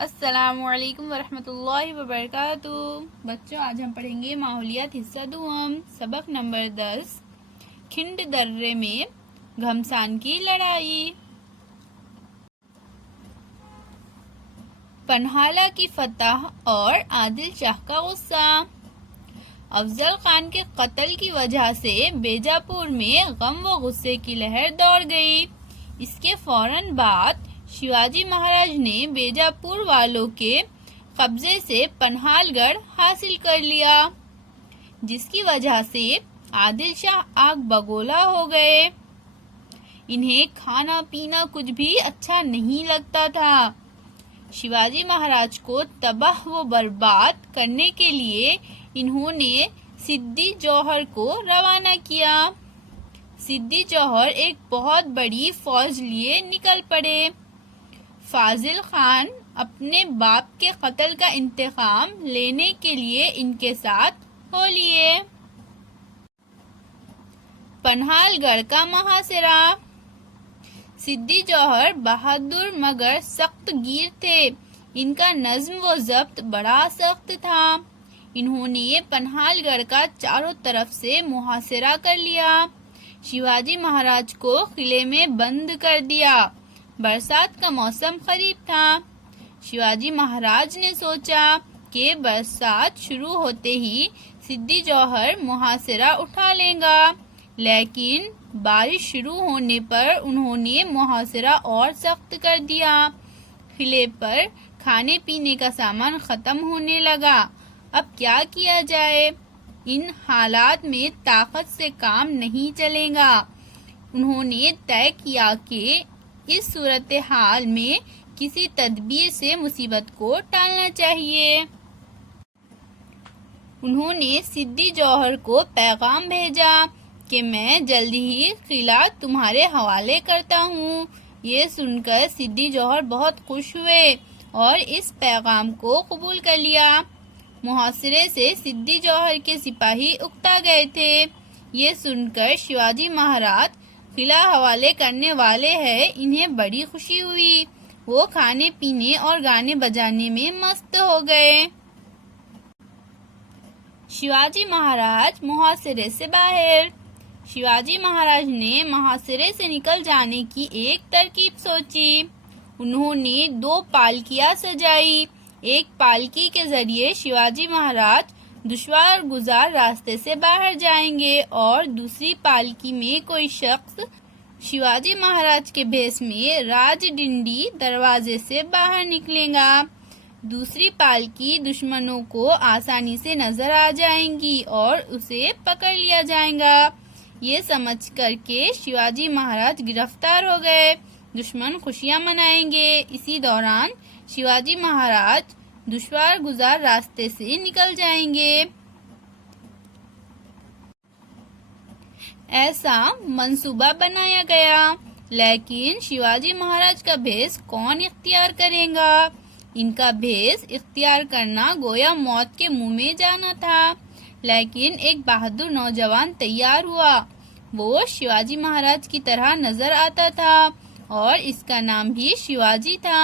السلام علیکم ورحمۃ اللہ وبرکاتہ۔ بچوں، آج ہم پڑھیں گے ماحولیات حصہ دوم، سبق نمبر 10، کھنڈ درے میں گھمسان کی لڑائی۔ پنہالہ کی فتح اور عادل شاہ کا غصہ۔ افضل خان کے قتل کی وجہ سے بیجاپور میں غم و غصے کی لہر دوڑ گئی۔ اس کے فوراً بعد شیواجی مہاراج نے بیجاپور والوں کے قبضے سے پنہال گڑھ حاصل کر لیا، جس کی وجہ سے عادل شاہ آگ بگولا ہو گئے۔ انہیں کھانا پینا کچھ بھی اچھا نہیں لگتا تھا۔ شیواجی مہاراج کو تباہ و برباد کرنے کے لیے انہوں نے سدی جوہر کو روانہ کیا۔ سدی جوہر ایک بہت بڑی فوج لیے نکل پڑے۔ فاضل خان اپنے باپ کے قتل کا انتقام لینے کے لیے ان کے ساتھ ہو لیے۔ پنہال گڑھ کا محاصرہ۔ سدی جوہر بہادر مگر سخت گیر تھے۔ ان کا نظم و ضبط بڑا سخت تھا۔ انہوں نے پنہال گڑھ کا چاروں طرف سے محاصرہ کر لیا۔ شیواجی مہاراج کو قلعے میں بند کر دیا۔ برسات کا موسم قریب تھا۔ شیواجی مہاراج نے سوچا کہ برسات شروع ہوتے ہی سدی جوہر محاصرہ اٹھا لیں گا، لیکن بارش شروع ہونے پر انہوں نے محاصرہ اور سخت کر دیا۔ قلعے پر کھانے پینے کا سامان ختم ہونے لگا۔ اب کیا کیا جائے؟ ان حالات میں طاقت سے کام نہیں چلے گا۔ انہوں نے طے کیا کہ اس صورتحال میں کسی تدبیر سے مصیبت کو ٹالنا چاہیے۔ انہوں نے سدی جوہر کو پیغام بھیجا کہ میں جلد ہی قلعہ تمہارے حوالے کرتا ہوں۔ یہ سن کر سدی جوہر بہت خوش ہوئے اور اس پیغام کو قبول کر لیا۔ محاصرے سے سدی جوہر کے سپاہی اکتا گئے تھے۔ یہ سن کر شیواجی مہاراج قلعہ حوالے کرنے والے ہیں، انہیں بڑی خوشی ہوئی۔ وہ کھانے پینے اور گانے بجانے میں مست ہو گئے۔ شیواجی مہاراج محاصرے سے باہر۔ شیواجی مہاراج نے محاصرے سے نکل جانے کی ایک ترکیب سوچی۔ انہوں نے 2 پالکیاں سجائی۔ ایک پالکی کے ذریعے شیواجی مہاراج دشوار گزار راستے سے باہر جائیں گے اور دوسری پالکی میں کوئی شخص شیواجی مہاراج کے بھیس میں راج ڈنڈی دروازے سے باہر نکلے گا۔ دوسری پالکی دشمنوں کو آسانی سے نظر آ جائیں گی اور اسے پکڑ لیا جائے گا۔ یہ سمجھ کر کے شیواجی مہاراج گرفتار ہو گئے۔ دشمن خوشیاں منائیں گے۔ اسی دوران شیواجی مہاراج دشوار گزار راستے سے نکل جائیں گے۔ ایسا منصوبہ بنایا گیا، لیکن شیواجی مہاراج کا بھیس کون اختیار کرے گا؟ ان کا بھیس اختیار کرنا گویا موت کے منہ میں جانا تھا، لیکن ایک بہادر نوجوان تیار ہوا۔ وہ شیواجی مہاراج کی طرح نظر آتا تھا اور اس کا نام بھی شیواجی تھا۔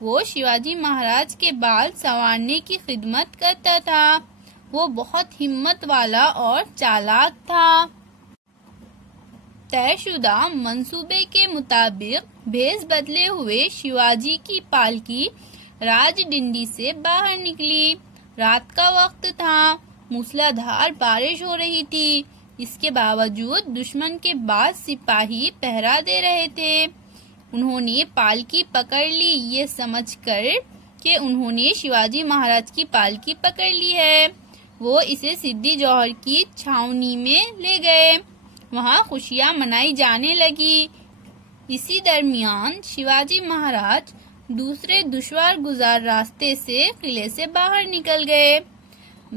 وہ شیواجی مہاراج کے بال سنوارنے کی خدمت کرتا تھا۔ وہ بہت ہمت والا اور چالاک تھا۔ طے شدہ منصوبے کے مطابق بھیس بدلے ہوئے شیواجی کی پالکی راج ڈنڈی سے باہر نکلی۔ رات کا وقت تھا، موسلا دھار بارش ہو رہی تھی۔ اس کے باوجود دشمن کے بعض سپاہی پہرا دے رہے تھے۔ انہوں نے پالکی پکڑ لی، یہ سمجھ کر کہ انہوں نے شیواجی مہاراج کی پالکی پکڑ لی ہے۔ وہ اسے سدی جوہر کی چھاؤنی میں لے گئے۔ وہاں خوشیاں منائی جانے لگی۔ اسی درمیان شیواجی مہاراج دوسرے دشوار گزار راستے سے قلعے سے باہر نکل گئے۔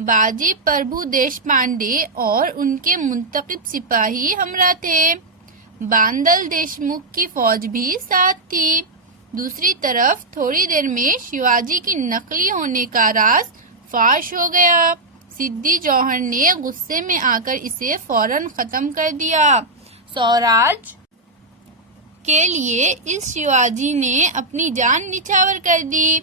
باجی پربھو دیش پانڈے اور ان کے منتخب سپاہی ہمراہ تھے۔ باندل دیشمکھ کی فوج بھی ساتھ تھی۔ دوسری طرف تھوڑی دیر میں شیواجی کی نقلی ہونے کا راز فاش ہو گیا۔ سدی جوہر نے غصے میں آ کر اسے فوراً ختم کر دیا۔ سوراج کے لیے اس شیواجی نے اپنی جان نچھاور کر دی۔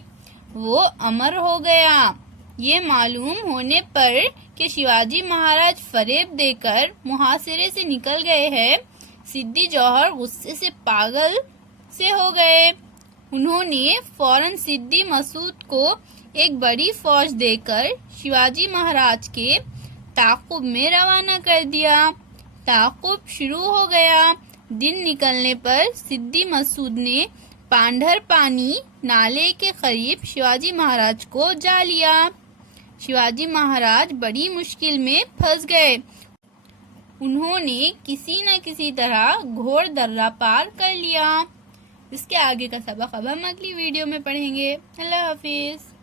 وہ امر ہو گیا۔ یہ معلوم ہونے پر کہ شیواجی مہاراج فریب دے کر محاصرے سے نکل گئے ہیں، سدھی جوہر غصے سے پاگل سے ہو گئے۔ انہوں نے فوراً سدھی مسعود کو ایک بڑی فوج دے کر شیواجی مہاراج کے تعاقب میں روانہ کر دیا۔ تعاقب شروع ہو گیا۔ دن نکلنے پر سدھی مسعود نے پانڈھر پانی نالے کے قریب شیواجی مہاراج کو جا لیا۔ شیواجی مہاراج بڑی مشکل میں پھنس گئے۔ انہوں نے کسی نہ کسی طرح گھوڑ درہ پار کر لیا۔ اس کے آگے کا سبق اب ہم اگلی ویڈیو میں پڑھیں گے۔ اللہ حافظ۔